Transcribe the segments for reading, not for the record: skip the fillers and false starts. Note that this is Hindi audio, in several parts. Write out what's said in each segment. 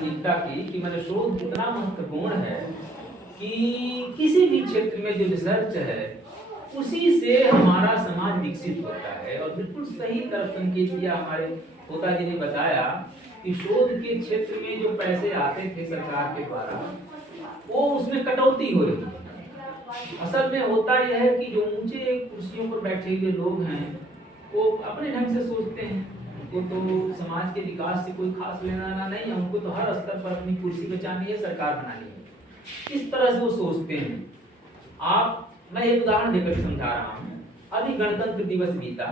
चिंता की कि मतलब शोध इतना महत्वपूर्ण है कि किसी भी क्षेत्र में जो रिसर्च है उसी से हमारा समाज विकसित होता है। और बिल्कुल सही तरफ संकेत दिया हमारे होता जी ने बताया कि शोध के क्षेत्र में जो पैसे आते थे सरकार के द्वारा वो उसमें कटौती हो रही है। असल में होता यह है कि जो ऊंचे कुर्सियों पर बैठे हुए लोग हैं वो अपने ढंग से सोचते हैं, उनको तो समाज के विकास से कोई खास लेना देना नहीं है, उनको तो हर स्तर पर अपनी कुर्सी बचानी है, सरकार बनानी है, इस तरह से वो सोचते हैं। मैं एक उदाहरण देकर समझा रहा हूँ। अभी गणतंत्र दिवस बीता,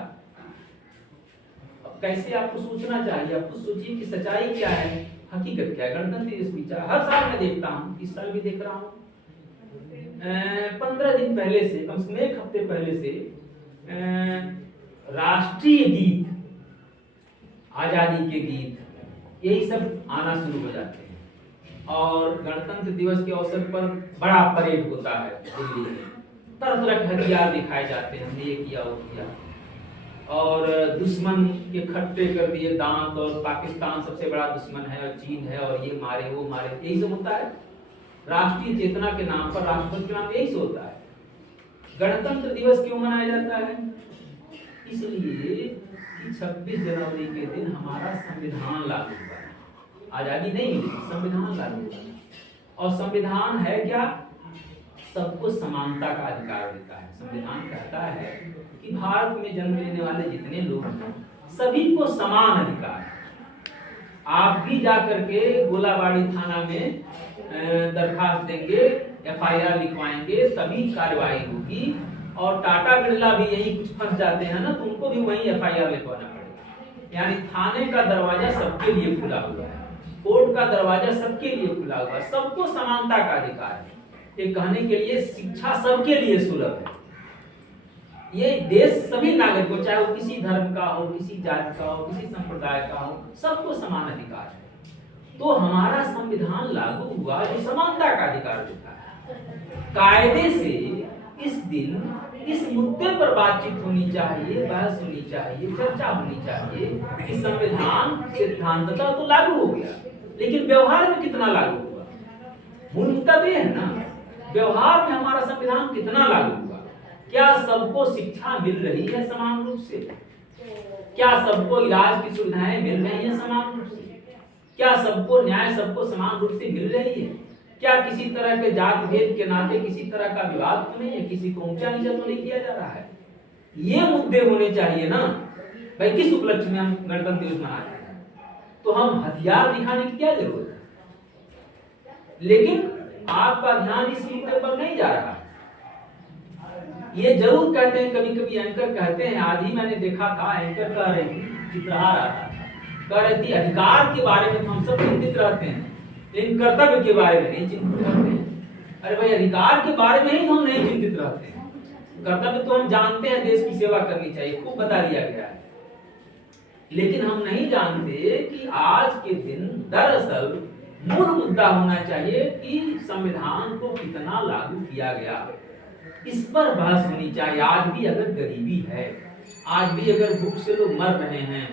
अब कैसे आपको सोचना चाहिए, आपको सोचिए कि सच्चाई क्या है, हकीकत क्या है। गणतंत्र दिवस बीता, हर साल मैं देखता हूँ, इस साल भी देख रहा हूँ। 15 दिन पहले से, कम से कम एक हफ्ते पहले से राष्ट्रीय गीत, आजादी के गीत, यही सब आना शुरू हो जाते हैं। और गणतंत्र दिवस के अवसर पर बड़ा परेड होता है दिल्ली में, तरह तरह के हथियार दिखाए जाते हैं, हमने ये किया वो किया, और दुश्मन के खट्टे कर दिए दांत, और पाकिस्तान सबसे बड़ा दुश्मन है और चीन है, और ये मारे वो मारे, यही सब होता है। राष्ट्रीय चेतना के नाम पर, राष्ट्रपति के नाम, यही सब होता है। गणतंत्र दिवस क्यों मनाया जाता है? इसलिए कि 26 जनवरी के दिन हमारा संविधान लागू हुआ। आजादी नहीं मिली, संविधान लागू हुआ। और संविधान है क्या? सबको समानता का अधिकार देता है। संविधान कहता है कि भारत में जन्म लेने वाले जितने लोग हैं सभी को समान अधिकार है। आप भी जाकर के गोलाबाड़ी थाना में दरखास्त देंगे, FIR लिखवाएंगे, तभी कार्रवाई होगी। और टाटा बिरला भी यही कुछ फंस जाते हैं ना, तो उनको भी वही FIR लिखवाना पड़ेगा। यानी थाने का दरवाजा सबके लिए खुला हुआ है, कोर्ट का दरवाजा सबके लिए खुला हुआ है, सबको समानता का अधिकार है। ये कहने के लिए शिक्षा सबके लिए सुलभ है। ये देश सभी नागरिकों, चाहे वो किसी धर्म का हो, किसी जाति का हो, किसी संप्रदाय का हो, सबको समान अधिकार है। तो हमारा संविधान लागू हुआ जो समानता का अधिकार देता है। कायदे से इस दिन इस मुद्दे पर बातचीत होनी चाहिए, बहस होनी चाहिए, चर्चा होनी चाहिए कि संविधान सिद्धांततः तो लागू हो गया, लेकिन व्यवहार में कितना लागू हुआ। मूल मुद्दा तो है ना, व्यवहार में हमारा संविधान कितना लागू हुआ। क्या सबको शिक्षा मिल रही है समान रूप से? क्या सबको इलाज की सुविधाएं मिल रही है समान रूप से? क्या सबको न्याय, सबको समान रूप से मिल रही है? क्या किसी तरह के जात भेद के नाते किसी तरह का विवाद तो नहीं है, किसी को ऊंचा नीचा तो नहीं किया जा रहा है? ये मुद्दे होने चाहिए ना भाई। किस उपलक्ष्य में हम गणतंत्र दिवस मनाते हैं? तो हम हथियार दिखाने की क्या जरूरत है? लेकिन आपका ध्यान इस मुद्दे पर नहीं जा रहा। ये जरूर कहते हैं, कभी कभी एंकर कहते हैं, आज ही मैंने देखा था एंकर कह रही थी, चित्रहार आता था, कह रही थी अधिकार के बारे में हम सब चिंतित रहते हैं लेकिन कर्तव्य के बारे में नहीं चिंतित रहते हैं। अरे भाई, अधिकार के बारे में ही हम नहीं चिंतित रहते हैं, कर्तव्य तो हम जानते हैं, देश की सेवा करनी चाहिए, खूब बता दिया गया है। लेकिन हम नहीं जानते कि आज के दिन दरअसल मूल मुद्दा होना चाहिए कि संविधान को कितना लागू किया गया, इस पर बहस होनी चाहिए। आज भी अगर गरीबी है, आज भी अगर भूख से लोग मर रहे हैं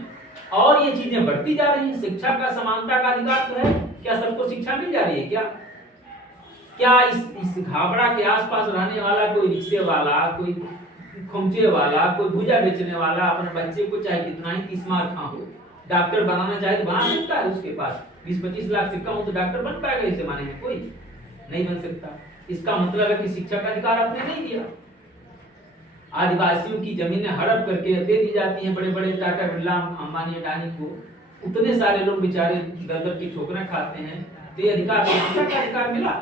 और ये चीजें बढ़ती जा रही हैं, शिक्षा का समानता का अधिकार तो है, क्या सबको शिक्षा मिल जा रही है? क्या इस घाबरा के आसपास रहने वाला कोई रिक्शे वाला, कोई खुमचे वाला, कोई भुजा बेचने वाला अपने बच्चे को चाहे कितना ही स्मार्ट हो, डॉक्टर बनाना चाहे तो बना सकता है? उसके पास 20-25 लाख सिक्का हो तो डॉक्टर बन पाएगा इस जमाने में? कोई नहीं बन सकता। इसका मतलब है कि शिक्षा का अधिकार आपने नहीं दिया। आदिवासियों की जमीनें हड़प करके दे दी जाती हैं बड़े बड़े टाटा बिरला, अंबानी, अडानी को। उतने सारे लोग बेचारे दर की ठोकरें खाते हैं, तो ये अधिकार, शिक्षा का अधिकार मिला?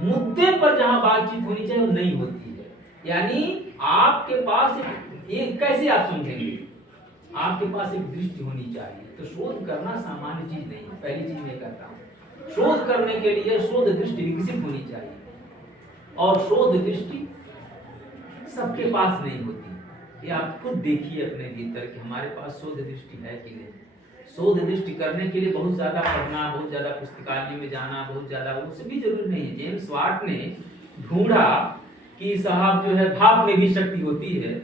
मुद्दे पर जहां बातचीत होनी चाहिए वो नहीं होती है। यानी आपके पास ये कैसे आप समझेंगे? आपके पास एक दृष्टि होनी चाहिए। तो शोध करना सामान्य चीज नहीं है, पहली चीज मैं कहता हूँ। शोध करने के लिए शोध दृष्टि विकसित होनी चाहिए, और शोध दृष्टि सबके पास नहीं होती। ये आप खुद देखिए अपने भीतर कि हमारे पास शोध दृष्टि है कि नहीं। शोध दृष्टि करने के लिए बहुत ज्यादा पढ़ना, बहुत ज्यादा पुस्तकालय में जाना, बहुत ज्यादा वो सभी जरूरी नहीं है। जेम्स वाट ने ढूंढा कि साहब जो है भाप में भी शक्ति होती है,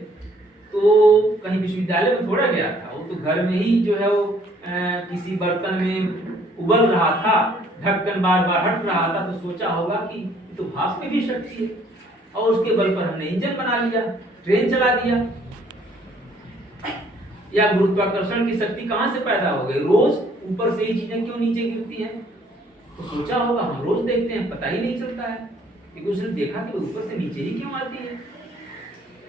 तो कहीं विश्वविद्यालय में थोड़ा गया था, वो तो घर में ही जो है वो किसी बर्तन में उबल रहा था, ढक्कन बार बार हट रहा था, तो सोचा होगा कि ये तो भाप में भी शक्ति है, और उसके बल पर हमने इंजन बना लिया, ट्रेन चला दिया। या गुरुत्वाकर्षण की शक्ति कहां से पैदा हो गई? रोज ऊपर से ही चीजें क्यों नीचे गिरती हैं? तो सोचा होगा, हम रोज देखते हैं, पता ही नहीं चलता है, क्योंकि उसने देखा कि ऊपर से नीचे ही क्यों आती है।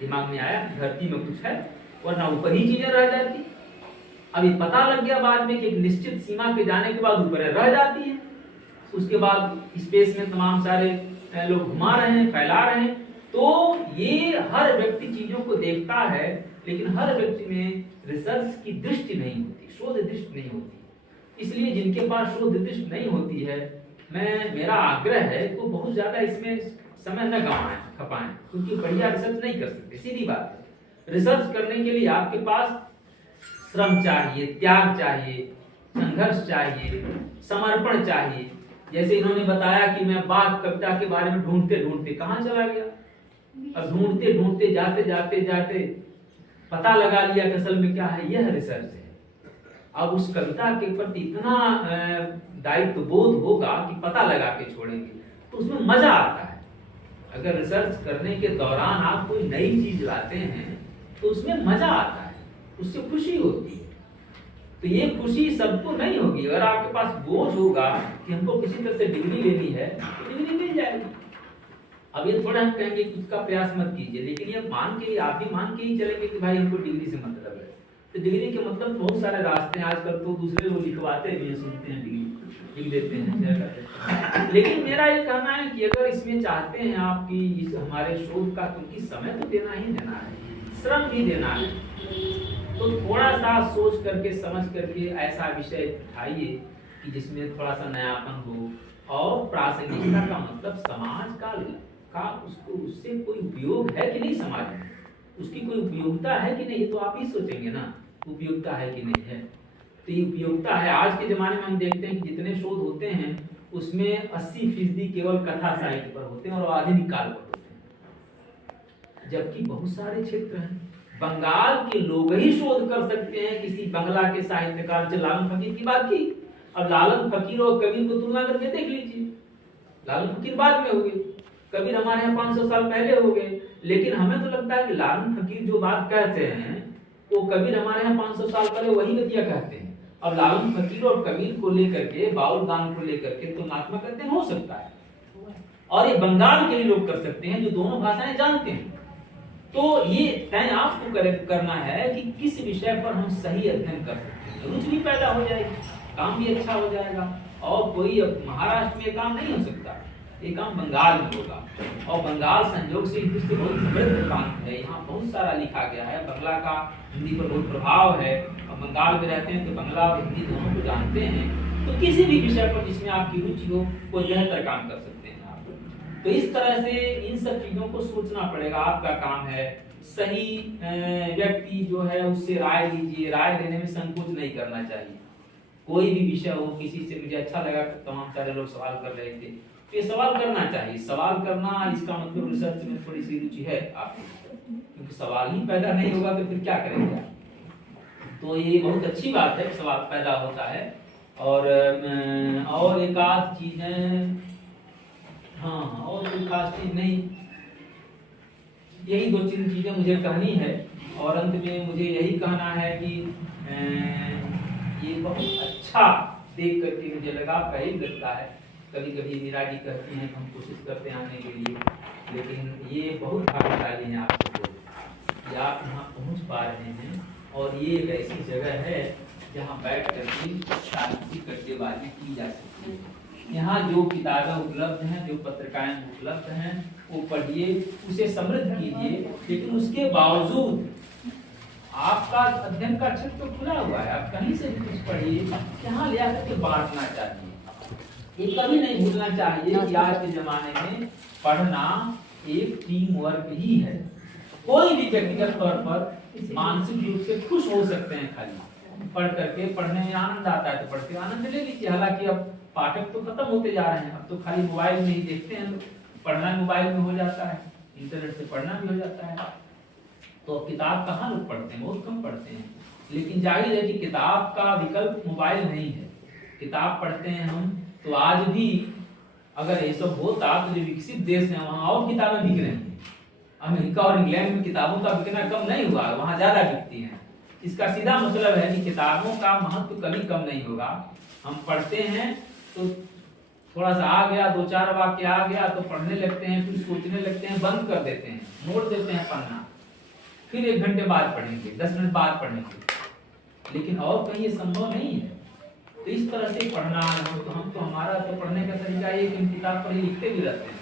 दिमाग में आया धरती में कुछ है, वरना ऊपर ही चीजें रह जाती। अभी पता लग गया बाद में कि एक निश्चित सीमा पे जाने के बाद ऊपर रह जाती है। उसके बाद स्पेस में तमाम सारे लोग घुमा रहे हैं, फैला रहे हैं। तो ये हर व्यक्ति चीजों को देखता है, लेकिन हर व्यक्ति में रिसर्च की दृष्टि नहीं होती, शोध दृष्टि नहीं होती। इसलिए जिनके पास शोध दृष्टि नहीं होती है, मेरा आग्रह है तो बहुत ज्यादा इसमें समय न गंवाएं, खपाएं, क्योंकि बढ़िया रिसर्च नहीं कर सकते। सीधी बात है, रिसर्च करने के लिए आपके पास श्रम चाहिए, त्याग चाहिए, संघर्ष चाहिए, समर्पण चाहिए। जैसे इन्होंने बताया कि मैं बाघ कविता के बारे में ढूंढते ढूंढते कहां चला गया, अब ढूंढते ढूंढते जाते जाते जाते पता लगा लिया कि असल में क्या है, यह रिसर्च है। अब उस कविता के प्रति इतना दायित्व बोध होगा कि पता लगा के छोड़ेंगे, तो उसमें मजा आता है। अगर रिसर्च करने के दौरान आप कोई नई चीज लाते हैं तो उसमें मजा आता है, उससे खुशी होती है। तो ये खुशी सबको नहीं होगी। अगर आपके पास बोझ होगा कि हमको किसी तरह से डिग्री लेनी है, तो डिग्री मिल जाएगी। अब ये थोड़ा हम कहेंगे कि उसका प्रयास मत कीजिए, लेकिन ये मान के आप भी मान के ही चलेंगे कि भाई हमको डिग्री से मतलब है। तो डिग्री के मतलब बहुत सारे रास्ते हैं, आजकल तो दूसरे लोग लिखवाते भी हैं, सुनते हैं, डिग्री लिख देते हैं। लेकिन मेरा ये कहना है कि अगर इसमें चाहते हैं आप कि इस हमारे शोध का, क्योंकि समय तो देना ही देना है, श्रम भी देना है, तो थोड़ा सा सोच करके समझ करके ऐसा विषय उठाइए कि जिसमें थोड़ा सा नयापन हो। और प्रासंगिकता का मतलब समाज का उसको उससे कोई उपयोग है कि नहीं, समाज में उसकी कोई उपयोगिता है कि नहीं, ये तो आप ही सोचेंगे ना, उपयोगिता है कि नहीं है। तो ये उपयोगिता है। आज के जमाने में हम देखते हैं कि जितने शोध होते हैं उसमें 80% केवल कथा साहित्य पर होते हैं और आधुनिक काल पर होते हैं, जबकि बहुत सारे क्षेत्र हैं। बंगाल के लोग ही शोध कर सकते हैं किसी बंगला के साहित्यकार से। लालन फकीर की बात की, अब लालन फकीर और कबीर को तुलना करके देख लीजिए। लालन फकीर बाद में हो गए, कबीर हमारे यहाँ 500 साल पहले हो गए, लेकिन हमें तो लगता है कि लालन फकीर जो बात कहते हैं वो कबीर हमारे यहाँ 500 साल पहले वही गतियां कहते हैं। अब लालन फकीर और कबीर को लेकर के, बाउल गान को लेकर के तुलनात्मक अध्ययन हो सकता है, और ये बंगाल के ही लोग कर सकते हैं जो दोनों भाषाएं जानते हैं। तो ये तय आपको करना है कि किस विषय पर हम सही अध्ययन कर सकते हैं। रुचि भी पैदा हो जाएगी, काम भी अच्छा हो जाएगा। और कोई महाराष्ट्र में काम नहीं हो सकता, ये काम बंगाल में होगा। और बंगाल संयोग से बहुत समृद्ध प्रांत है, यहाँ बहुत सारा लिखा गया है, बंगला का हिंदी पर बहुत प्रभाव है, और बंगाल में रहते हैं तो बंगला और हिंदी दोनों को जानते हैं। तो किसी भी विषय पर जिसमें आपकी रुचि हो, कोई बेहतर काम कर सकते हैं आप। तो इस तरह से इन सब चीजों को सोचना पड़ेगा। आपका काम है सही व्यक्ति जो है उससे राय लीजिए, राय लेने में संकोच नहीं करना चाहिए। कोई भी विषय हो, किसी से मुझे अच्छा लगा कि तमाम सारे लोग सवाल कर रहे थे, तो ये सवाल करना चाहिए। सवाल करना इसका मतलब रिसर्च में थोड़ी सी रुचि है आपको, क्योंकि सवाल ही पैदा नहीं होगा तो फिर क्या करेंगे आप। तो ये बहुत अच्छी बात है, सवाल पैदा होता है। और एक आध चीज है, हाँ और कोई खास चीज नहीं, यही 2-3 चीजें मुझे कहनी है। और अंत में मुझे यही कहना है कि ये बहुत अच्छा देख करके मुझे लगा, करीब लगता है। कभी कभी मीरा जी कहती हैं हम कोशिश करते हैं आने के लिए, लेकिन ये बहुत भाग्यशाली हैं आप लोग कि आप यहाँ पहुँच पा रहे हैं। और ये एक ऐसी जगह है जहाँ बैठ करके शांति कट्टेबाजी की जा सकती है। यहाँ जो किताबें उपलब्ध हैं, जो पत्रिकाएं उपलब्ध हैं, वो पढ़िए, उसे समृद्ध कीजिए। लेकिन उसके बावजूद आपका अध्ययन का क्षेत्र तो खुला हुआ है, आप कहीं से भी कुछ पढ़िए, यहाँ ले आकर के बांटना चाहिए। ये कभी नहीं भूलना चाहिए कि आज के जमाने में पढ़ना एक टीम वर्क ही है। कोई भी व्यक्तिगत तौर पर मानसिक रूप से खुश हो सकते हैं, खाली पढ़ करके। पढ़ने में आनंद आता है तो पढ़ते आनंद ले लीजिए। हालांकि अब पाठक तो खत्म होते जा रहे हैं, अब तो खाली मोबाइल में ही देखते हैं, पढ़ना मोबाइल में हो जाता है, इंटरनेट से पढ़ना भी हो जाता है। तो किताब कहाँ लोग पढ़ते हैं, बहुत कम पढ़ते हैं। लेकिन जाहिर है कि किताब का विकल्प मोबाइल नहीं है, किताब पढ़ते हैं हम, तो आज भी अगर ये सब होता तो जो विकसित देश है वहाँ और किताबें बिक रही हैं। अमेरिका और इंग्लैंड में किताबों का बिकना कम नहीं हुआ, वहाँ ज्यादा बिकती हैं। इसका सीधा मतलब है कि किताबों का महत्व कभी कम नहीं होगा। हम पढ़ते हैं तो थोड़ा सा आ गया, 2-4 वाक्य आ गया तो पढ़ने लगते हैं, फिर सोचने लगते हैं, बंद कर देते हैं, मोड़ देते हैं पन्ना, फिर 1 घंटे बाद पढ़ेंगे, 10 मिनट बाद पढ़ेंगे। लेकिन और कहीं ये संभव नहीं है। तो इस तरह से पढ़ना तो हम तो हमारा तो पढ़ने का तरीका ये कि हम किताब पर ही लिखते भी रहते हैं,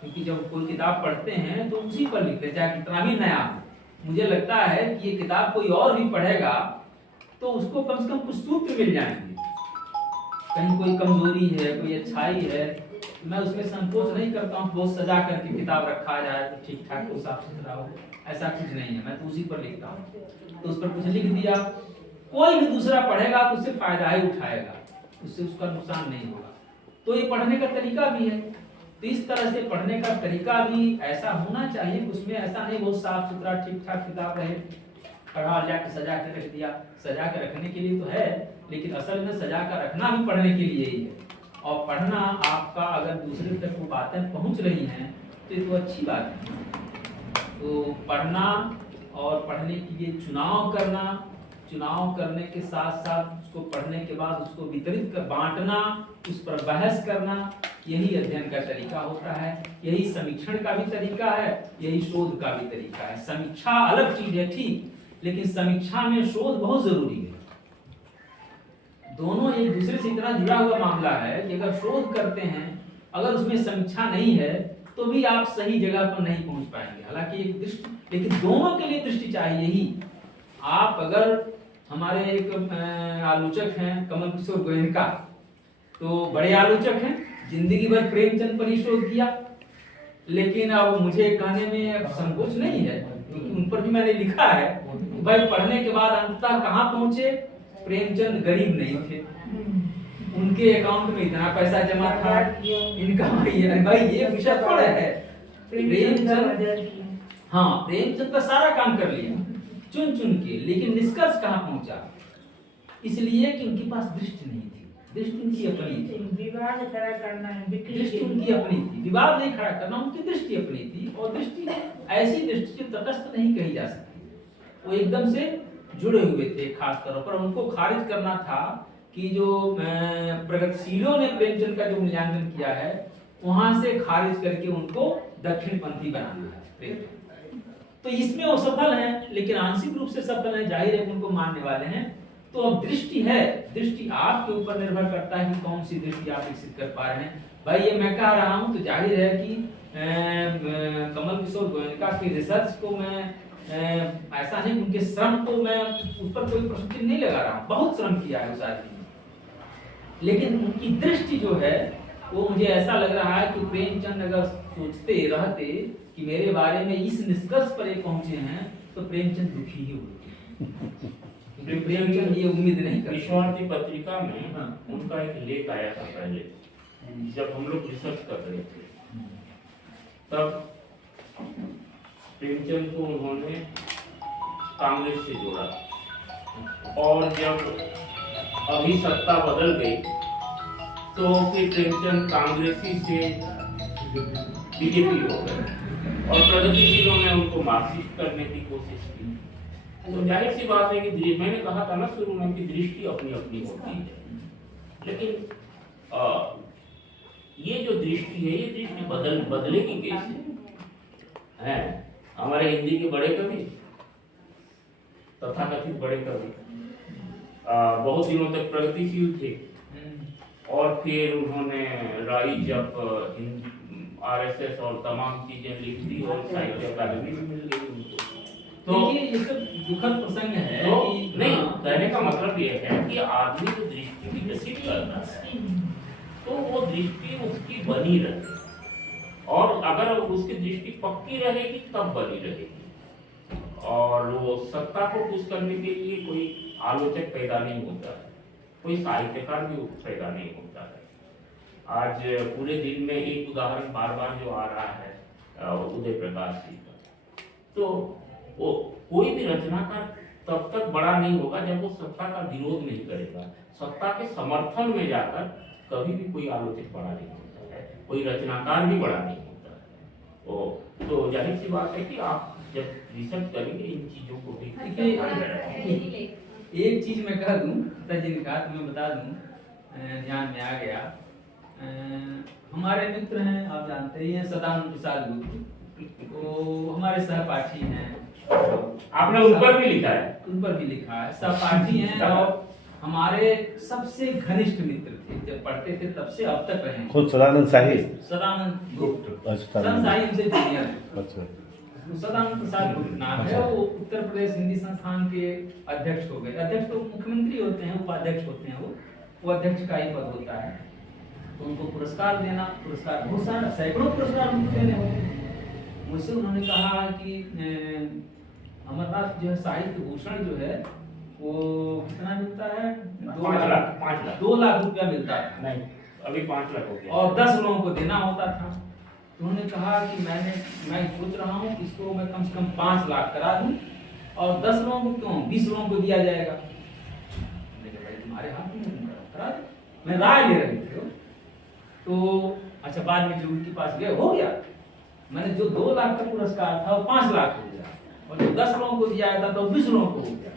क्योंकि जब कोई किताब पढ़ते हैं तो उसी पर लिखते हैं, चाहे कितना भी नया। मुझे लगता है कि ये किताब कोई और भी पढ़ेगा तो उसको कम से कम कुछ सूत्र मिल जाएंगे, कहीं कोई कमजोरी है, कोई अच्छाई है। मैं उसमें संकोच नहीं करता हूँ बहुत सजा करके किताब रखा जाए तो ठीक ठाक हो, साफ सुथरा हो, ऐसा कुछ नहीं है। मैं तो उसी पर लिखता हूँ, तो उस पर कुछ लिख दिया, कोई भी दूसरा पढ़ेगा तो उससे फायदा ही उठाएगा, उससे उसका नुकसान नहीं होगा। तो ये पढ़ने का तरीका भी है। तो इस तरह से पढ़ने का तरीका भी ऐसा होना चाहिए, उसमें ऐसा नहीं बहुत साफ सुथरा ठीक ठाक किताब रहे, पढ़ा जाके सजा के रख दिया। सजा के रखने के लिए तो है, लेकिन असल में सजा कर रखना भी पढ़ने के लिए ही है। और पढ़ना आपका अगर दूसरे तक वो बातें पहुंच रही हैं तो ये तो अच्छी बात है। तो पढ़ना और पढ़ने के लिए चुनाव करना, चुनाव करने के साथ साथ उसको पढ़ने के बाद उसको वितरित कर बांटना, उस पर बहस करना, यही अध्ययन का तरीका होता है। यही समीक्षण का भी तरीका है, यही शोध का भी तरीका है। समीक्षा अलग चीज है ठीक, लेकिन समीक्षा में शोध बहुत जरूरी है। दोनों एक दूसरे से इतना जुड़ा हुआ मामला है कि अगर शोध करते हैं, अगर उसमें समीक्षा नहीं है तो भी आप सही जगह पर नहीं पहुंच पाएंगे। हालांकि एक दृष्टि, लेकिन दोनों के लिए दृष्टि चाहिए ही। आप अगर हमारे एक आलोचक हैं कमल किशोर गोयनका, तो बड़े आलोचक हैं, जिंदगी भर प्रेमचंद पर ही शोध किया। लेकिन अब मुझे कहने में संकोच नहीं है, क्योंकि उन पर भी मैंने लिखा है भाई पढ़ने के बाद अंततः कहाँ पहुंचे, प्रेमचंद गरीब नहीं थे, उनके अकाउंट में इतना पैसा जमा था, इनका भाई ये विषय पढ़ा है। प्रेमचंद, हाँ प्रेमचंद का सारा काम कर लिया चुन चुन के, लेकिन निष्कर्ष कहाँ पहुंचा, इसलिए कि उनके पास दृष्टि नहीं थी। दृष्टि उनकी अपनी थी, विवाद खड़ा करना है, दृष्टि उनकी अपनी थी, विवाद नहीं खड़ा करना, उनकी दृष्टि अपनी थी। और दृष्टि ऐसी दृष्टि जो तटस्थ नहीं कही जा सकती, वो एकदम से जुड़े हुए थे। खास तौर पर उनको खारिज करना था कि जो प्रगतिशीलों ने प्रेमचंद का जो मूल्यांकन किया है वहां से खारिज करके उनको दक्षिणपंथी बनाना है प्रेमचंद। तो इसमें वो सफल हैं, लेकिन आंशिक रूप से सफल हैं, जाहिर है उनको मानने वाले हैं। तो अब दृष्टि है, दृष्टि आपके ऊपर निर्भर करता है कि कौन सी दृष्टि आप विकसित कर पा रहे हैं। भाई ये मैं कह रहा हूं तो जाहिर है कि कमल किशोर गोयनका की रिसर्च को मैं ऐसा नहीं, उनके श्रम को मैं उस पर कोई प्रश्न चिन्ह नहीं लगा रहा हूँ, बहुत श्रम किया है उस आदमी ने। लेकिन उनकी दृष्टि जो है वो मुझे ऐसा लग रहा है कि प्रेमचंद अगर सोचते रहते कि मेरे बारे में इस निष्कर्ष पर ये पहुंचे हैं तो प्रेमचंद दुखी ही होते। प्रेमचंद ये उम्मीद नहीं करते। विश्वार्थी पत्रिका में उनका एक लेख आया था पहले, जब हम लोग रिसर्च कर रहे थे, तब प्रेमचंद को उन्होंने कांग्रेस से जोड़ा, और जब अभी सत्ता बदल गई तो फिर प्रेमचंद कांग्रेसी से बीजेपी हो गए और प्रगतिशीलों ने उनको मार्क्सिस्ट करने की कोशिश की। तो जाहिर सी बात है कि मैंने कहा था ना शुरू में कि दृष्टि अपनी अपनी होती है, लेकिन ये जो दृष्टि है ये दृष्टि बदलेगी कैसे है। हमारे हिंदी के बड़े कवि, तथाकथित बड़े कवि, बहुत दिनों तक प्रगतिशील थे, और फिर उन्होंने राइज ऑफ आरएसएस और तमाम चीजें लिख दी और साहित्य अकादमी में मिल गई उनको। तो ये सब दुखद प्रसंग है तो कि नहीं, कहने का मतलब ये है कि आदमी जो दृष्टि विकसित करता है तो वो दृष्टि उसकी बनी रहे, और अगर उसकी दृष्टि पक्की रहेगी तब बनी रहेगी। और वो सत्ता को पुश करने के लिए कोई आलोचक पैदा नहीं होता है, कोई साहित्यकार भी पैदा नहीं होता है। आज पूरे दिन में एक उदाहरण बार बार जो आ रहा है उदय प्रकाश जी का, तो वो कोई भी रचनाकार तब तक बड़ा नहीं होगा जब वो सत्ता का विरोध नहीं करेगा, सत्ता के समर्थन में जाकर कभी भी कोई आलोचक बड़ा नहीं होता है, कोई रचनाकार भी बड़ा नहीं होता है। तो जाहिर सी बात है कि आप जब रिसर्च करेंगे इन चीजों को भी। एक चीज मैं कह दूं, पिताजी ने कहा तो मैं बता दूं, ध्यान में आ गया। हमारे मित्र हैं, आप जानते ही हैं, सदानंद प्रसाद गुप्त, वो हमारे सहपाठी हैं। आपने उन पर भी लिखा है? उन पर भी लिखा है, सहपाठी हैं और हमारे सबसे घनिष्ठ मित्र थे, जब पढ़ते थे तब से अब तक रहे। खुद सदानंद शाही? सदानंद गुप्त। अच्छा, सदानंद शाही उनसे जूनियर। अच्छा। सदानंद प्रसाद गुप्त नाम है, वो उत्तर प्रदेश हिंदी संस्थान के अध्यक्ष हो गए। अध्यक्ष तो मुख्यमंत्री होते हैं, उपाध्यक्ष होते हैं, वो अध्यक्ष का ही पद होता है। तो उनको पुरस्कार देना, पुरस्कार बहुत सारा, सैकड़ों पुरस्कार उनको देने होते हैं। मुझसे उन्होंने कहा कि अमरनाथ जो है साहित्य भूषण जो है वो कितना मिलता है? 5 लाख 2 लाख रुपया मिलता था। नहीं, अभी 5 लाख हो गया और 10 लोगों को देना होता था। तो उन्होंने कहा कि मैं सोच रहा हूँ इसको मैं कम से कम 5 लाख करा दूं और 10 लोगों को क्यों 20 लोगों को दिया जाएगा। भाई तुम्हारे हाथ में करा दे, मैं राय ले रही थी। तो अच्छा, बाद में जो उनके पास गए हो गया, मैंने जो 2 लाख का पुरस्कार था वो 5 लाख हो गया और जो 10 लोगों को दिया था तो 20 लोगों को हो गया।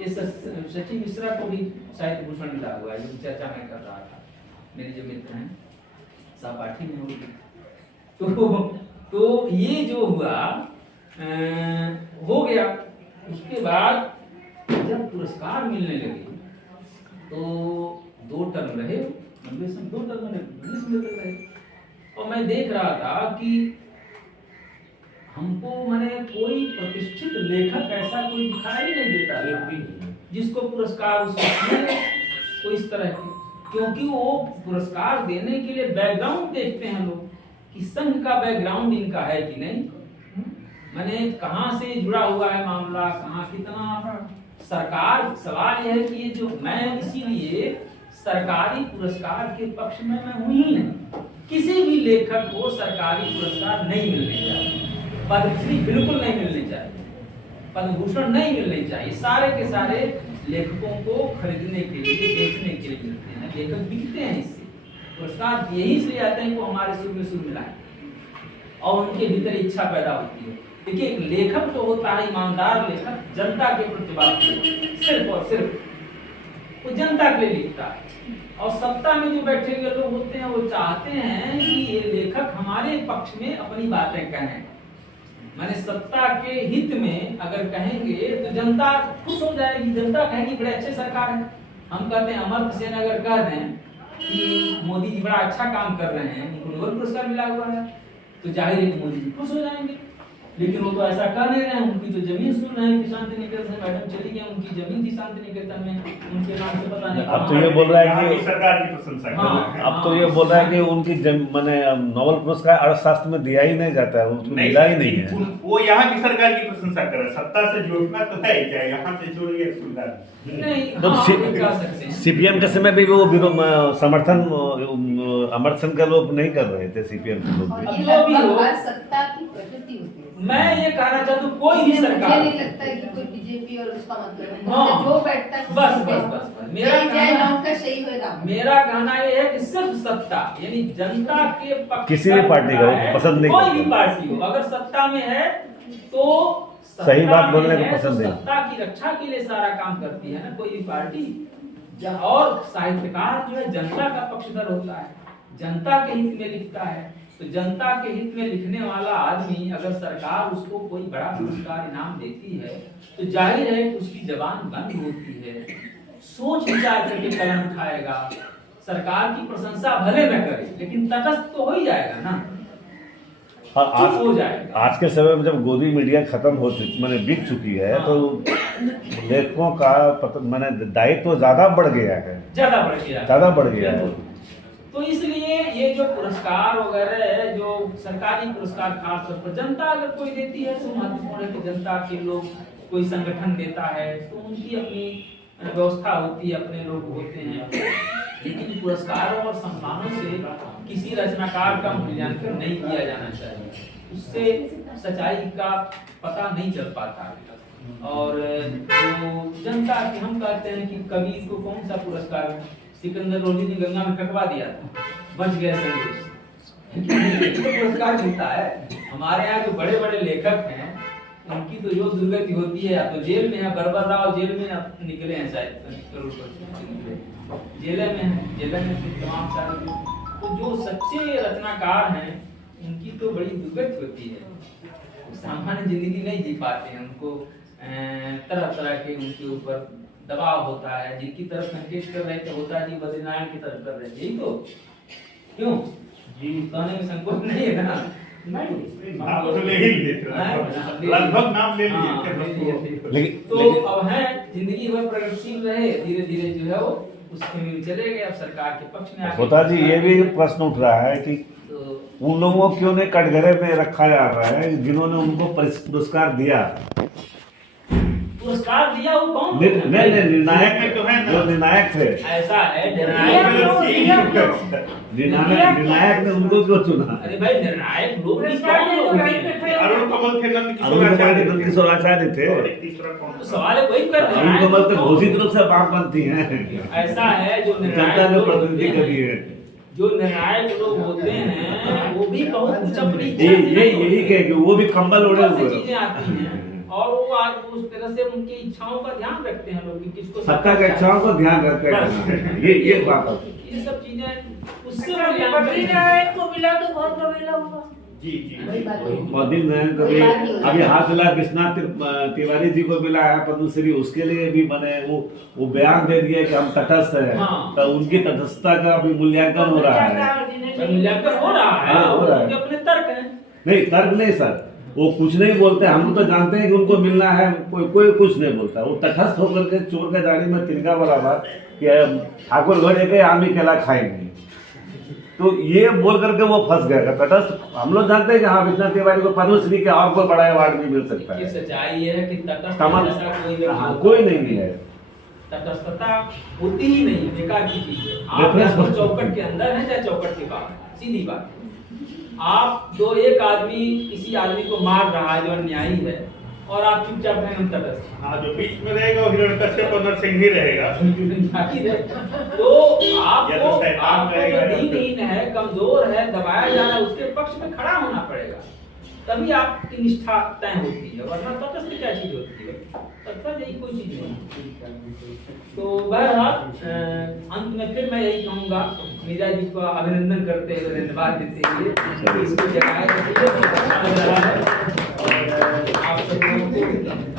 ये सचिव मिश्रा को भी साहित्य भूषण मिला हुआ है, जो चर्चा में कर रहा था, मेरे जो मित्र हैं सहपाठी में होगी। तो ये जो हुआ हो गया। उसके बाद जब पुरस्कार मिलने लगे तो 2 टर्म रहे, 2 टर्म मिलते रहे और मैं देख रहा था कि हमको मैंने कोई प्रतिष्ठित लेखक ऐसा कोई दिखाई नहीं देता जिसको पुरस्कार उसको इस तरह की, क्योंकि वो पुरस्कार देने के लिए बैकग्राउंड देखते हैं लोग कि संघ का बैकग्राउंड इनका है कि नहीं, मैंने कहां से जुड़ा हुआ है मामला, कहां कितना। सरकार सवाल यह है कि ये जो मैं इसीलिए सरकारी पुरस्कार के पक्ष में मैं हूं ही नहीं। किसी भी लेखक को सरकारी पुरस्कार नहीं मिलने चाहिए, पद्मश्री बिल्कुल नहीं मिलनी चाहिए, पद्म भूषण नहीं मिलने चाहिए। सारे के सारे लेखकों को खरीदने के लिए, बेचने के लिए मिलते हैं, लेखक बिकते हैं इससे। पुरस्कार यही इसलिए आते हैं कि वो हमारे सुर में सुर मिलाएं और उनके भीतर इच्छा पैदा होती है। देखिए, एक लेखक जो होता है, ईमानदार लेखक, जनता के प्रति सिर्फ और सिर्फ वो जनता के लिए लिखता है। और सत्ता में जो बैठे हुए लोग होते हैं वो चाहते हैं कि ये लेखक हमारे पक्ष में अपनी बातें कहें। माने सत्ता के हित में अगर कहेंगे तो जनता खुश हो जाएगी, जनता कहेगी बड़े अच्छे सरकार है। हम कहते हैं अमर्त्य सेन अगर कह दें कि मोदी जी बड़ा अच्छा काम कर रहे हैं, उनको नोबेल पुरस्कार मिला हुआ है, तो जाहिर है मोदी जी खुश हो जाएंगे। लेकिन वो तो ऐसा कर नहीं रहे हैं, उनकी तो जमीन सुन रहे हैं कि शांति निकेतन में मैडम चली गई, उनकी जमीन थी शांति निकेतन में, उनके नाम से पता नहीं। अब तो ये बोल रहा है कि सरकार की प्रशंसा कर रहे हैं। अब तो ये बोल रहा है कि उनकी माने नोबेल पुरस्कार अर्थशास्त्र में दिया ही नहीं जाता है, उसको मिला ही नहीं है। वो यहाँ की सरकार की प्रशंसा कर रहे हैं, सत्ता से जोड़ना तो है क्या, यहाँ से जोड़िए सुविधा नहीं। सीपीएम के समय भी वो समर्थन अमर्त्य सेन का लोग नहीं कर रहे थे, सीपीएम के लोग भी। जो भी हो, सत्ता की प्रकृति होती है। मैं ये कहना चाहता हूँ कोई भी सरकार, मुझे नहीं लगता है कि कोई बीजेपी और उसका मतलब है। हाँ, जो बैठता है बस मेरा कहना ये है कि सिर्फ सत्ता यानी जनता के पक्ष किसी भी पार्टी का हो, पसंद नहीं कोई भी पार्टी हो, अगर सत्ता में है तो सही बात बोलने को पसंद नहीं, सत्ता की रक्षा के लिए सारा काम करती है ना कोई भी पार्टी। और साहित्यकार जो है जनता का पक्षधर होता है, जनता के हित में लिखता है। तो जनता के हित में लिखने वाला आदमी अगर सरकार उसको कोई बड़ा पुरस्कार इनाम देती है तो जाहिर है कि उसकी जबान बंद होती है, सोच विचार करके कदम उठाएगा। सरकार की प्रशंसा भले न करे लेकिन तटस्थ तो हो ही जाएगा ना, और हो जाएगा। आज के समय में जब गोदी मीडिया खत्म हो चुकी, मैंने बिक चुकी है, हाँ। तो लेखकों का मैंने दायित्व ज्यादा बढ़ गया है, ज्यादा बढ़ गया है। तो इसलिए ये जो पुरस्कार वगैरह है, जो सरकारी पुरस्कार खासतौर पर जनता अगर कोई देती है तो महत्वपूर्ण है कि जनता के लोग, कोई संगठन देता है तो उनकी अपनी व्यवस्था होती है, अपने लोग होते हैं। लेकिन पुरस्कारों और सम्मानों से किसी रचनाकार का मूल्यांकन नहीं किया जाना चाहिए, उससे सच्चाई का पता नहीं चल पाता। और जो जनता की हम कहते हैं कि कबीर को कौन सा पुरस्कार सिकंदर लोधी ने गंगा में फेंकवा दिया था, बच गए संदेश तो पुरस्कार मिलता है। हमारे यहाँ जो बड़े बड़े लेखक हैं उनकी तो जो दुर्गति होती है, या तो जेल में है, बरबर राव जेल में निकले हैं शायद, जेल में तमाम सारे तो जो सच्चे रचनाकार हैं उनकी तो बड़ी दुर्गति होती है, सामान्य जिंदगी नहीं जी पाते हैं, उनको तरह तरह के उनके ऊपर दबाव होता है। जिनकी तरफ संकेत कर रहे थे होता है कि बद्रीनारायण की तरफ कर रहे थे, यही तो क्यों जी कहने में संकोच नहीं है ना। नाम तो ले ही लिए थे, लगभग नाम ले लिए थे। तो अब है जिंदगी भर प्रगतिशील रहे, धीरे धीरे जो है वो उसके में चले गए, अब सरकार के पक्ष में होता जी ये भी प्रश्न उठ रहा है कि उन लोगों को क्यों नहीं कटघरे में रखा जा रहा है जिन्होंने उनको पुरस्कार दिया। पुरस्कार दिया वो कौन? नहीं निर्णायक में तो है ना, जो निर्णायक थे। ऐसा है निर्णायक ने उनको क्यों चुना? अरे भाई निर्णायक लोग भी कौन लोग हैं? अरुण कमल थे, नंद किशोर आचार्य थे। तो सवाल है वही कर रहे हैं। अरुण कमल तो घोषित रूप से बात बनती हैं। ऐसा है जो जनता ने प्रतिनिधि करी है, जो निर्णायक लोग होते हैं वो भी बहुत कुछ अपनी यही कहे कि वो भी कंबल ओढ़े हुए चीजें आती हैं और वो आज उस तरह से उनकी इच्छाओं का ध्यान रखते हैं लोग कि किसको सत्ता की इच्छाओं का ध्यान रखते हैं। ये बात है, ये सब चीजें उससे को मिला तो बहुत बवेला हुआ। जी जी मोदी ने कभी अभी हाथला विश्वनाथ तिवारी जी को मिला है पद्मश्री, उसके लिए भी बने वो बयान दे दिए कि हम तटस्थ हैं। हाँ। तो उनकी तटस्थता का भी मूल्यांकन हो रहा है। मूल्यांकन हो रहा है, हाँ, हो रहा है। उनके अपने तर्क हैं। नहीं तर्क नहीं सर, वो कुछ नहीं बोलते, हम तो जानते हैं कि उनको मिलना है, कोई कुछ नहीं बोलता। वो तटस्थ होकर के चोर के दाढ़ी में तिनका बराबर कि ठाकुर घरे के आम ही केला खाएंगे, तो ये बोल करके वो फंस गया। तटस्थ हम लोग जानते हैं कि हाँ विश्वनाथ तिवारी को पद्मश्री के और कोई बड़ा अवार्ड भी मिल सकता है। सच्चाई ये है कि तटस्थ कोई नहीं है, तटस्थता होती ही नहीं है, बेकार की चीज है। आप चौकट के अंदर है चाहे चौकट के बाहर, सीधी बात। आप जो एक आदमी किसी आदमी को मार रहा है जो अन्यायी है और आप चुपचाप हैं हम तटस्थ। हाँ जो बीच में रहेगा वो हिरण्यकश्यप और नरसिंह ही रहेगा। तो आपको दीनहीन है, कमजोर है, दबाया जा रहा है, उसके पक्ष में खड़ा होना पड़ेगा, तभी आपकी निष्ठा तय होती है, वरना तटस्थ क्या चीज होती है? तटस्थ यही कोई चीज नहीं। तो बहरहाल अंत में फिर मैं यही कहूँगा, मीरा जी को अभिनंदन करते हुए, धन्यवाद देते हुए इसको जगाया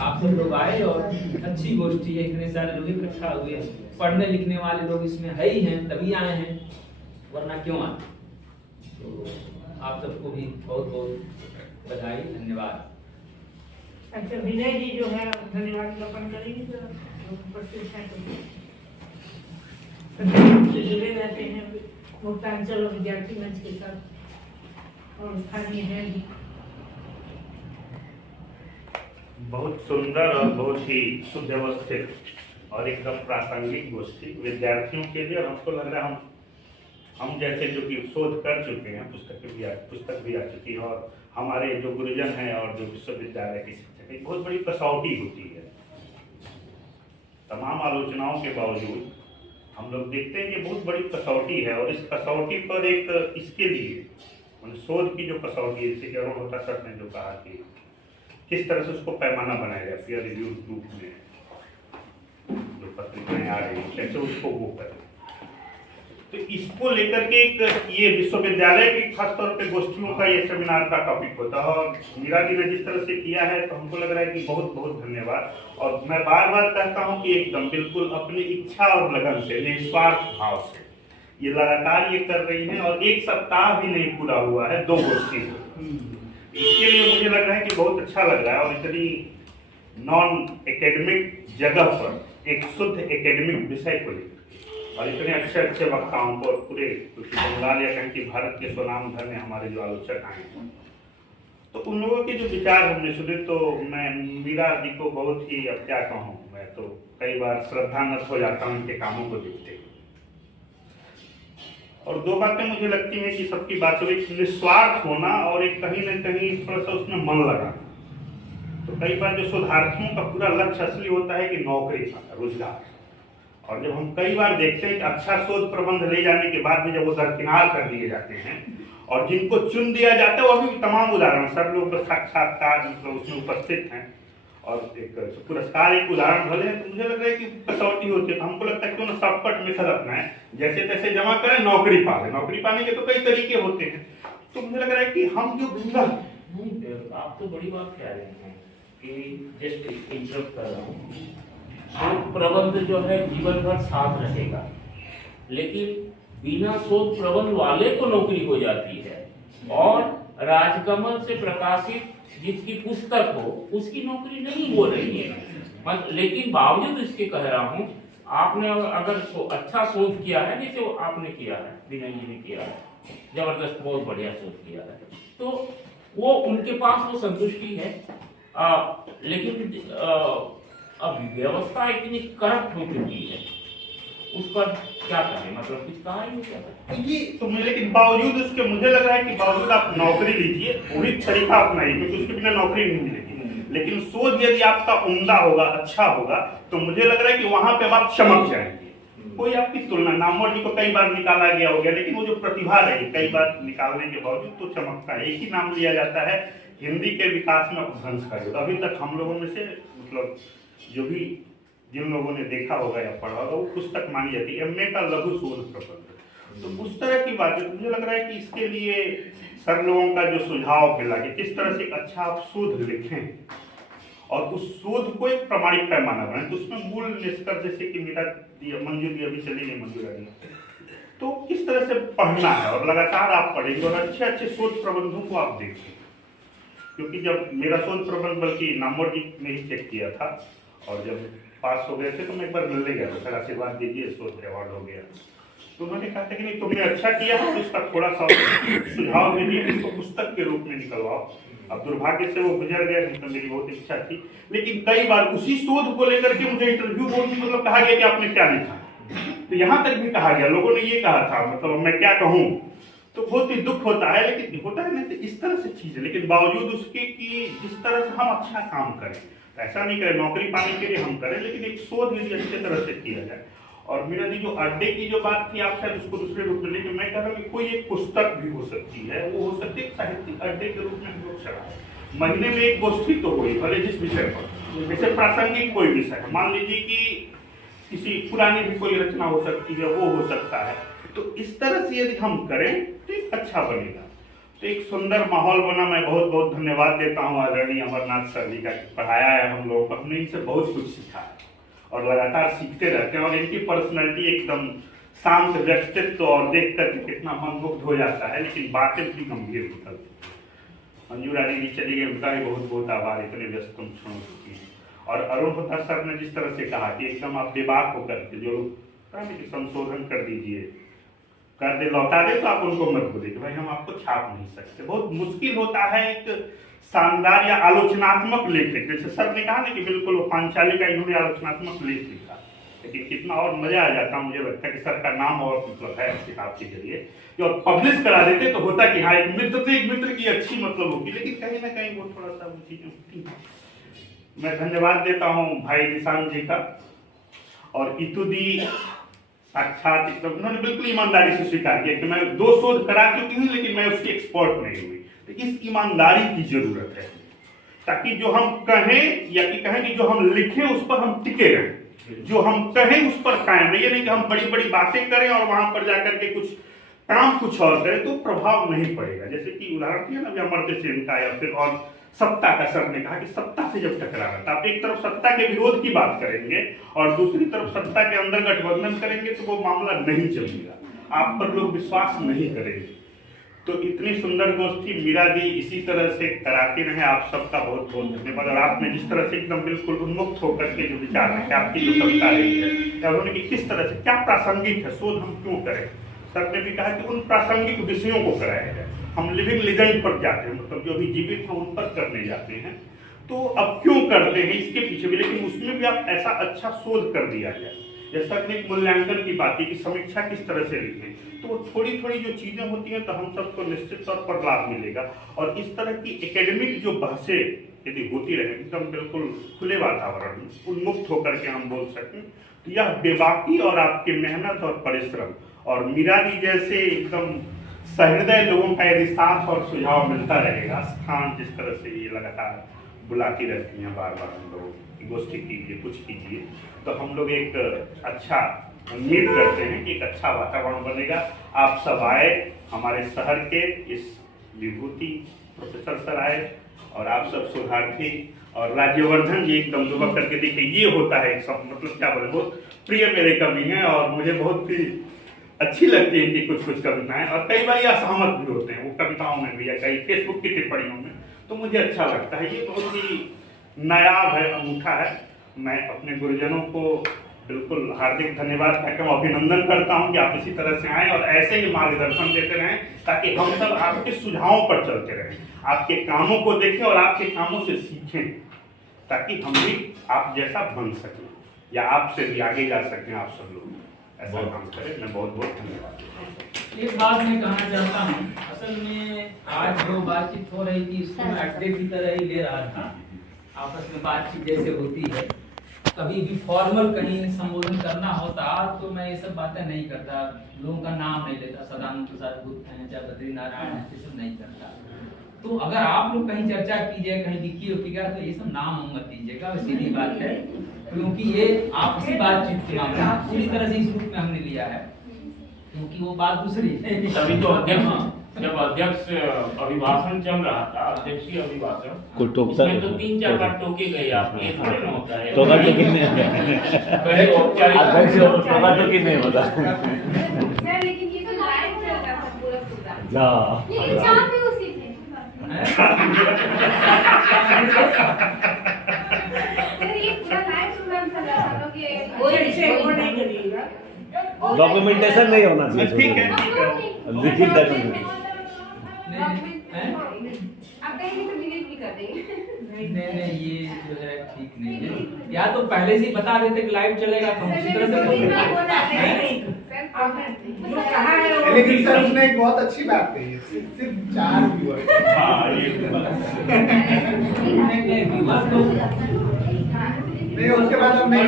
आप सब लोग आए और अच्छी गोष्ठी है, इतने सारे लोग इकट्ठा हुए, पढ़ने लिखने वाले लोग इसमें है ही हैं, तभी आए हैं, वरना क्यों आते। तो आप सबको भी बहुत बहुत बधाई, धन्यवाद। अच्छा विनय जी जो है धन्यवाद ज्ञापन करेंगे जो उपस्थित हैं, तो जुड़े रहते हैं मुक्तांचल और विद्यार्थी मंच के साथ और स्थानीय है भी। बहुत सुंदर और बहुत ही सुव्यवस्थित और एकदम प्रासंगिक गोष्ठी विद्यार्थियों के लिए। और हमको लग रहा है हम जैसे जो कि शोध कर चुके हैं, पुस्तक भी आ चुकी है, और हमारे जो गुरुजन हैं और जो विश्वविद्यालय के शिक्षक हैं, बहुत बड़ी कसौटी होती है। तमाम आलोचनाओं के बावजूद हम लोग देखते हैं कि बहुत बड़ी कसौटी है, और इस कसौटी पर एक इसके लिए शोध की जो कसौटी है, जैसे कि अरुण होता सर ने जो कहा कि किस तरह से उसको पैमाना बनाया जाए, पीयर रिव्यू ग्रुप में जो पत्रिकाएं आ रही हैं कैसे उसको वो करें। तो इसको लेकर के एक ये विश्वविद्यालय की खासतौर पे गोष्ठियों का ये सेमिनार का टॉपिक होता है, और मीरा जी ने जिस तरह से किया है तो हमको लग रहा है कि बहुत बहुत धन्यवाद। और मैं बार बार कहता हूँ कि एकदम बिल्कुल अपनी इच्छा और लगन से, निस्वार्थ भाव से ये लगातार ये कर रही हैं, और एक सप्ताह भी नहीं पूरा हुआ है 2 गोष्ठी को। इसके लिए मुझे लग रहा है कि बहुत अच्छा लग रहा है, और इतनी नॉन एकेडमिक जगह पर एक शुद्ध एकेडमिक विषय को लेकर और इतने अच्छे अच्छे वक्ताओं को पूरे बंगाल या कहें कि भारत के स्वनाम धन्य हमारे जो आलोचक आए, तो उन लोगों के जो विचार हमने सुने, तो मैं मीरा जी को बहुत ही, अब क्या कहूँ, मैं तो कई बार श्रद्धानत हो जाता हूँ इनके कामों को देखते। और 2 बातें मुझे लगती हैं कि सबकी वास्तविक निस्वार्थ होना और एक कहीं न कहीं थोड़ा सा उसमें मन लगाना। तो कई बार जो शोधार्थियों का पूरा लक्ष्य असली होता है कि नौकरी पाना, रोजगार। और जब हम कई बार देखते हैं कि अच्छा शोध प्रबंध ले जाने के बाद भी जब वो दरकिनार कर दिए जाते हैं और जिनको चुन दिया जाता है वो भी तमाम उदाहरण सब लोग साक्षात्कार मतलब उसमें उपस्थित हैं और एक पुरस्कार एक उदाहरण भले हैं, तो मुझे लग रहा है कि कसौटी होती है। तो हमको लगता है क्यों ना शॉर्टकट मेथड अपनाएं, जैसे तैसे जमा करें, नौकरी पा लें। नौकरी पाने के तो कई तरीके होते हैं। तो मुझे लग रहा है कि हम जो नहीं, आप तो बड़ी बात कह रहे हैं कि जस्ट इंटरप्ट कर रहा हूँ, शोध प्रबंध जो है जीवन भर साथ रहेगा, लेकिन बिना शोध प्रबंध वाले को नौकरी हो जाती है और राजकमल से प्रकाशित जिसकी पुस्तक हो उसकी नौकरी नहीं हो रही है। लेकिन बावजूद इसके कह रहा हूँ, आपने अगर अच्छा शोध किया है, जैसे आपने किया है, विनय जी ने किया है, जबरदस्त बहुत बढ़िया शोध किया है, तो वो उनके पास वो संतुष्टि है। लेकिन अब व्यवस्था इतनी करप्ट हो चुकी है, उस पर क्या करें, मतलब कुछ कहा ही नहीं क्या ये तो लेकिन बावजूद उसके मुझे लग रहा है कि बावजूद आप नौकरी लीजिए, वही तरीका अपनाइए, क्योंकि उसके बिना नौकरी नहीं मिलेगी। लेकिन शोध यदि आपका उम्दा होगा, अच्छा होगा, तो मुझे लग रहा है कि वहां पे आप चमक जाएंगे। कोई आपकी तुलना, नामवर जी को कई बार निकाला गया हो गया, लेकिन वो जो प्रतिभा रही कई बार निकालने के बावजूद तो चमकता है। एक ही नाम लिया जाता है हिंदी के विकास में अपभ्रंश का योग। अभी तक हम लोगों में से मतलब जो भी जिन लोगों ने देखा होगा या पढ़ा होगा वो पुस्तक मानी जाती है एमए का लघु शोध प्रबंध। तो उस तरह की बात है। मुझे लग रहा है कि इसके लिए सर लोगों का जो सुझाव मिला कि किस तरह से अच्छा आप शोध लिखें और उस शोध को एक प्रमाणिक पैमाना बनाएं, तो उसमें मूल निष्कर्ष जैसे कि मेरा मंजू दी अभी चली गई, मंजू रानी, तो किस तरह से पढ़ना है और लगातार आप पढ़ेंगे और अच्छे अच्छे शोध प्रबंधों को आप देखें। क्योंकि जब मेरा शोध प्रबंध बल्कि नामवर जी ने ही चेक किया था और जब पास हो गए थे तो मैं एक बार मिलने गया था, सर आशीर्वाद दीजिए, शोध अवार्ड हो गया। तो उन्होंने कहा था कि नहीं तुमने अच्छा किया है, उसका थोड़ा सा सुझाव दीजिए, इसको पुस्तक के रूप में निकलवाओ। अब दुर्भाग्य से वो गुजर गया, नहीं तो मेरी बहुत इच्छा थी। लेकिन कई बार उसी शोध को लेकर के मुझे इंटरव्यू बोर्ड में मतलब कहा गया कि आपने क्या लिखा, तो यहाँ तक भी कहा गया, लोगों ने ये कहा था, मतलब मैं क्या कहूँ, तो बहुत ही दुख होता है। लेकिन होता है ना तो इस तरह से चीज है, लेकिन बावजूद उसके कि जिस तरह से हम अच्छा काम करें, ऐसा नहीं करें नौकरी पाने के लिए हम करें, लेकिन एक शोध यदि अच्छे तरह से किया जाए। और मेरा जी जो अड्डे की जो बात थी, आप शायद उसको दूसरे रूप में लेकिन मैं कह रहा हूँ कि कोई एक पुस्तक भी हो सकती है, वो हो सकती है साहित्यिक अड्डे के रूप में हम लोग चलाएं। महीने में एक गोष्ठी तो हुई, भले जिस विषय पर, जैसे प्रासंगिक कोई विषय है, मान लीजिए कि किसी पुरानी भी कोई रचना हो सकती है, वो हो सकता है। तो इस तरह से यदि हम करें तो एक अच्छा बनेगा, तो एक सुंदर माहौल बना। मैं बहुत बहुत धन्यवाद देता हूँ आदरणीय अमरनाथ सर जी का, पढ़ाया है हम लोगों को, हमने इनसे बहुत कुछ सीखा है और लगातार सीखते रहते हैं। और इनकी पर्सनैलिटी एकदम शांत व्यक्तित्व और देख कर कितना मनमुग्ध हो जाता है, लेकिन बातें भी गंभीर निकलती है। मंजू रानी जी चली गई, उनका भी बहुत बहुत आभार, इतने व्यस्त तुम छोड़ चुकी है। और अरुण प्रसाद सर ने जिस तरह से कहा कि एकदम आप बेबाक होकर के जो संशोधन कर दीजिए, कर दे, लौटा दे, तो आप उनको मत बोले कि भाई हम आपको छाप नहीं सकते। बहुत मुश्किल होता है एक शानदार या आलोचनात्मक लेख लिखने। जैसे सर ने कहा ना कि बिल्कुल वो पांचाली का इन्होंने आलोचनात्मक लेख लिखा, लेकिन कितना और मजा आ जाता, मुझे लगता है कि सर का नाम और मतलब है किताब के जरिए कि और पब्लिश करा देते तो होता कि हाँ एक मित्र से एक मित्र की अच्छी मतलब होगी, लेकिन कहीं ना कहीं वो थोड़ा सा वो चीजें होती है। मैं धन्यवाद देता हूँ भाई निशान जी का और इतुदी साक्षात एकदम उन्होंने बिल्कुल ईमानदारी से स्वीकार किया कि मैं 2 शोध करा चुकी हूँ, लेकिन मैं उसकी एक्सपर्ट नहीं हुई। तो इस ईमानदारी की जरूरत है, ताकि जो हम कहें या कि कहें कि जो हम लिखें उस पर हम टिके रहें, जो हम कहें उस पर कायम रहे। ये नहीं कि हम बड़ी बड़ी बातें करें और वहां पर जाकर के कुछ और करें तो प्रभाव नहीं पड़ेगा। जैसे कि उदाहरण दिया ना अमर्त्य सेन का, या फिर और सत्ता का, सर ने कहा कि सत्ता से जब टकराना तो आप एक तरफ सत्ता के विरोध की बात करेंगे और दूसरी तरफ सत्ता के अंदर गठबंधन करेंगे तो वो मामला नहीं चलेगा, आप पर लोग विश्वास नहीं करेंगे। तो इतनी सुंदर गोष्ठी मीरा दी इसी तरह से कराते रहे। आप सबका बहुत बहुत धन्यवाद। और आपने जिस तरह से एकदम बिल्कुल उन्मुक्त होकर के जो विचार रखे, आपकी जो कविता रही है, या उन्होंने कि किस तरह से क्या प्रासंगिक है, शोध हम क्यों करें। सर ने भी कहा कि उन प्रासंगिक विषयों को कराया जाए। हम लिविंग लेजेंड पर जाते हैं, मतलब जो अभी जीवित हैं उन पर करने जाते हैं, तो अब क्यों करते हैं इसके पीछे भी, लेकिन उसमें भी आप ऐसा अच्छा शोध कर दिया जाए। जैसा कि एक मूल्यांकन की बात है कि समीक्षा किस तरह से लिखें, तो थोड़ी थोड़ी जो चीजें होती हैं तो हम सबको निश्चित तौर पर लाभ मिलेगा। और इस तरह की एकेडमिक जो बहसें यदि होती रहे एकदम बिल्कुल खुले वातावरण में उन्मुक्त होकर के हम बोल सकें, तो यह बेबाकी और आपकी मेहनत और परिश्रम और मीरा जी जैसे एकदम सहृदय लोगों का यदि साथ और सुझाव मिलता रहेगा, स्थान जिस तरह से ये लगातार बुलाती रहती हैं बार बार हम लोग कि गोष्ठी कीजिए, कुछ कीजिए, तो हम लोग एक अच्छा उम्मीद करते हैं कि एक अच्छा वातावरण बनेगा। आप सब आए, हमारे शहर के इस विभूति प्रोफेसर सर आए और आप सब शोधार्थी और राज्यवर्धन जी एकदम दुबक करके देखिए, ये होता है एक सब मतलब क्या बोले, बहुत प्रिय मेरे कवि हैं और मुझे बहुत ही अच्छी लगती है इनकी कुछ कुछ कविताएं, और कई बार ये असहमत भी होते हैं वो कविताओं में भी या कई फेसबुक की टिप्पणियों में, तो मुझे अच्छा लगता है। ये बहुत ही नायाब है, अनूठा है। मैं अपने गुरुजनों को बिल्कुल हार्दिक धन्यवाद कहकर अभिनंदन करता हूं कि आप इसी तरह से आएँ और ऐसे ही मार्गदर्शन देते रहें, ताकि हम सब आपके सुझावों पर चलते रहें, आपके कामों को देखें और आपके कामों से सीखें, ताकि हम भी आप जैसा बन सकें या आपसे भी आगे जा सकें। आप सब लोग ऐसा काम करें। मैं बहुत बहुत धन्यवाद। एक बात मैं कहना चाहता हूँ, असल में आज जो बातचीत हो रही थी इसको मैं अड्डे की तरह ही ले रहा था। आपस में बातचीत जैसे होती है, कभी भी फॉर्मल कहीं संबोधन करना होता तो मैं ये सब बातें नहीं करता, लोगों का नाम नहीं लेता, सदानंद प्रसाद गुप्त हैं चाहे बद्री नारायण है, ये सब नहीं करता। तो अगर आप लोग कहीं चर्चा कीजिए, कहीं लिखिए उठिएगा, तो ये सब नाम मत दीजिएगा, सीधी बात है, क्योंकि ये आपसी बातचीत के मामले में पूरी तरह से इस रूप में हमने लिया है, क्योंकि वो बात दूसरी है। तभी तो अध्यक्ष जब अध्यक्ष अभिभाषण चल रहा था, अध्यक्षीय अभिभाषण, उसमें तो 3-4 बार टोके गए आप, ये थोड़े ना होता है। टोका टोकी नहीं पहले औपचारिक अध्यक्ष टोका टोकी नहीं होता। सर लेकिन ये तो लाइव चल रहा था पूरा प्रोग्राम, लेकिन चार भी उसी थे। सर ये पूरा लाइव प्रोग्राम चल रहा था, लोग ये वो नहीं करिएगा। डॉक्यूमेंटेशन नहीं होना चाहिए। ठीक है, ठीक है। लिखित डॉक्यूमेंट आप कहीं तो डिलीट भी कर देंगे। नहीं ये जो है ठीक नहीं है, या तो पहले से ही बता देते कि लाइव चलेगा तो हम उसी तरह से बोल देते। लेकिन सर उसने एक बहुत अच्छी बात कही है, सिर्फ 4 व्यूअर। हाँ, ये नहीं उसके बाद अब नहीं,